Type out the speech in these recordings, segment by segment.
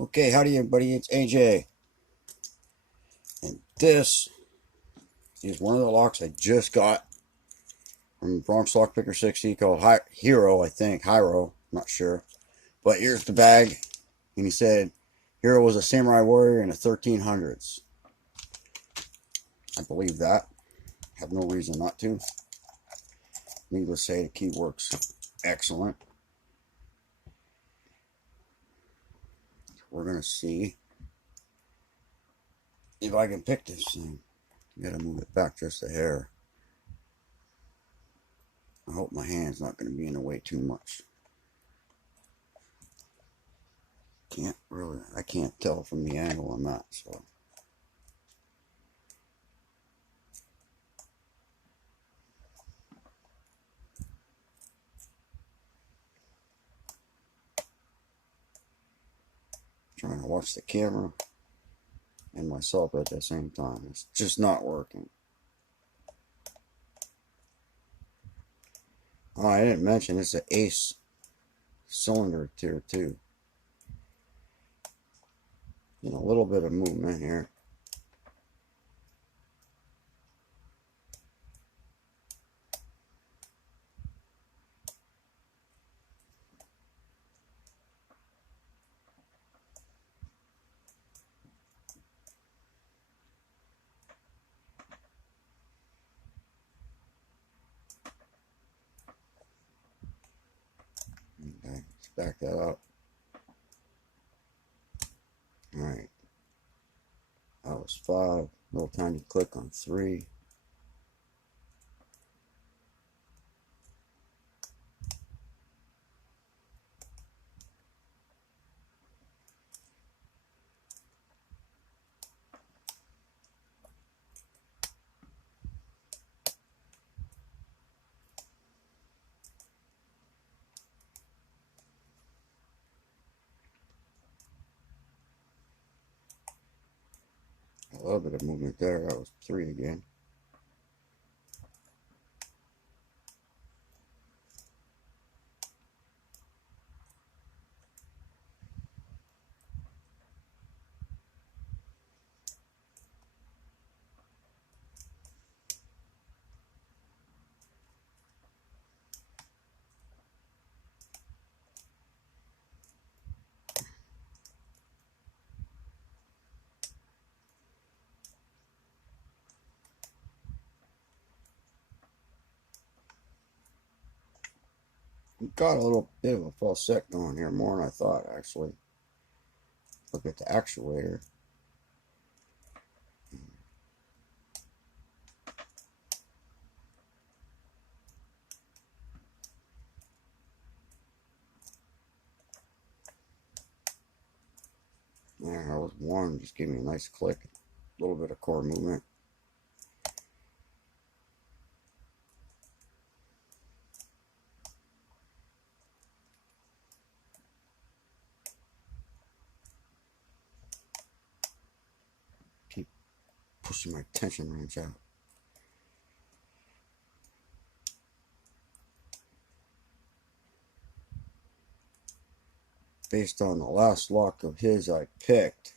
Okay, howdy everybody, it's AJ. And this is one of the locks I just got from Bronx Lockpicker60 called Hiro, I think. Hiro, not sure. But here's the bag. And he said Hiro was a samurai warrior in the 1300s. I believe that. Have no reason not to. Needless to say, the key works excellent. We're going to see if I can pick this thing. Gotta move it back just a hair. I hope my hand's not going to be in the way too much. I can't tell from the angle I'm at, so. Trying to watch the camera and myself at the same time. It's just not working. Oh, I didn't mention it's an ace cylinder tier 2. And a little bit of movement here. Okay, let's back that up. Alright. That was 5. Little tiny click on 3. A little bit of movement there. That was 3 again. Got a little bit of a false set going here, more than I thought actually. Look at the actuator. There, I was 1, just gave me a nice click. A little bit of core movement. Keep pushing my tension wrench out. Based on the last lock of his I picked,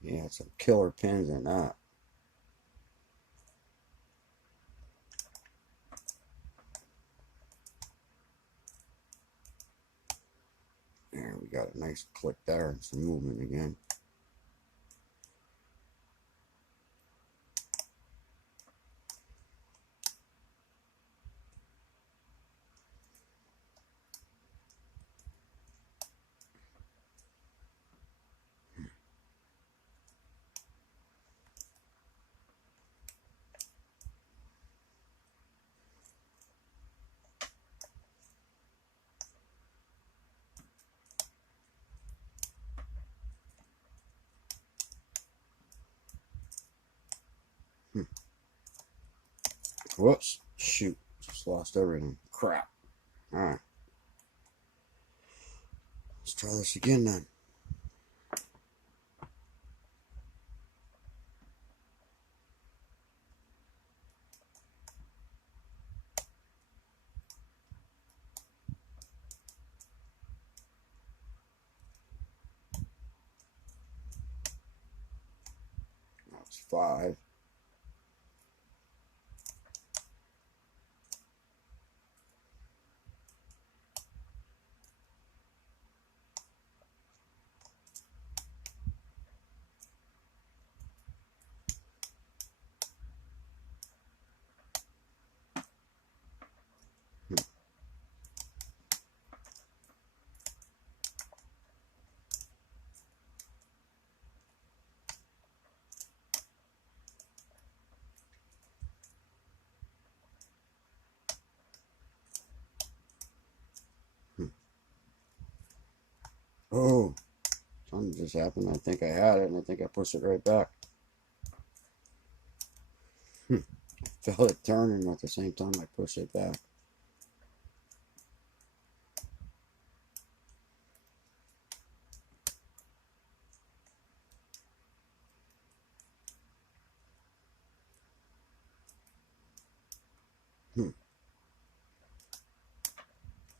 he had some killer pins in that. There, we got a nice click there and some movement again. Whoops, shoot, just lost everything. Crap. Alright. Let's try this again then. That's 5. Oh, something just happened. I think I had it, and I think I pushed it right back. Felt it turning at the same time I pushed it back.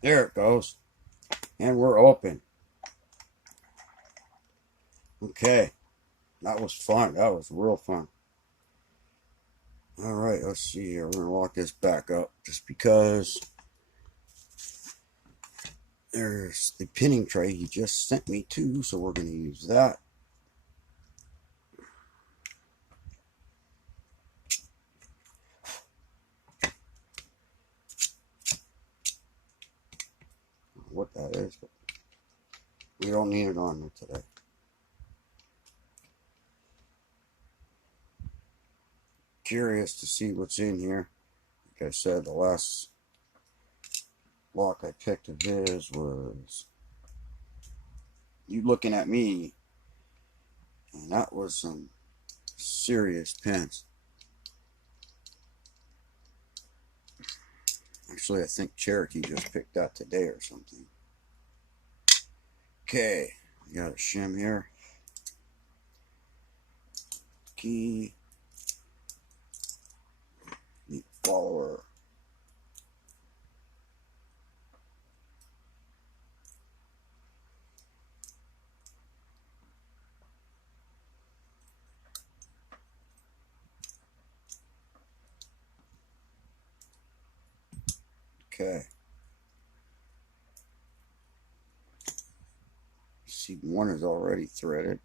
There it goes. And we're open. Okay. That was fun. That was real fun. All right, let's see here. We're going to lock this back up just because there's the pinning tray he just sent me to, so we're going to use that. What that is, but we don't need it on there today. Curious to see what's in here. Like I said, the last lock I picked of his was You Looking at Me, and that was some serious pins. Actually, I think Cherokee just picked that today or something. Okay, we got a shim here. Key. Neat follower. Okay. See, one is already threaded.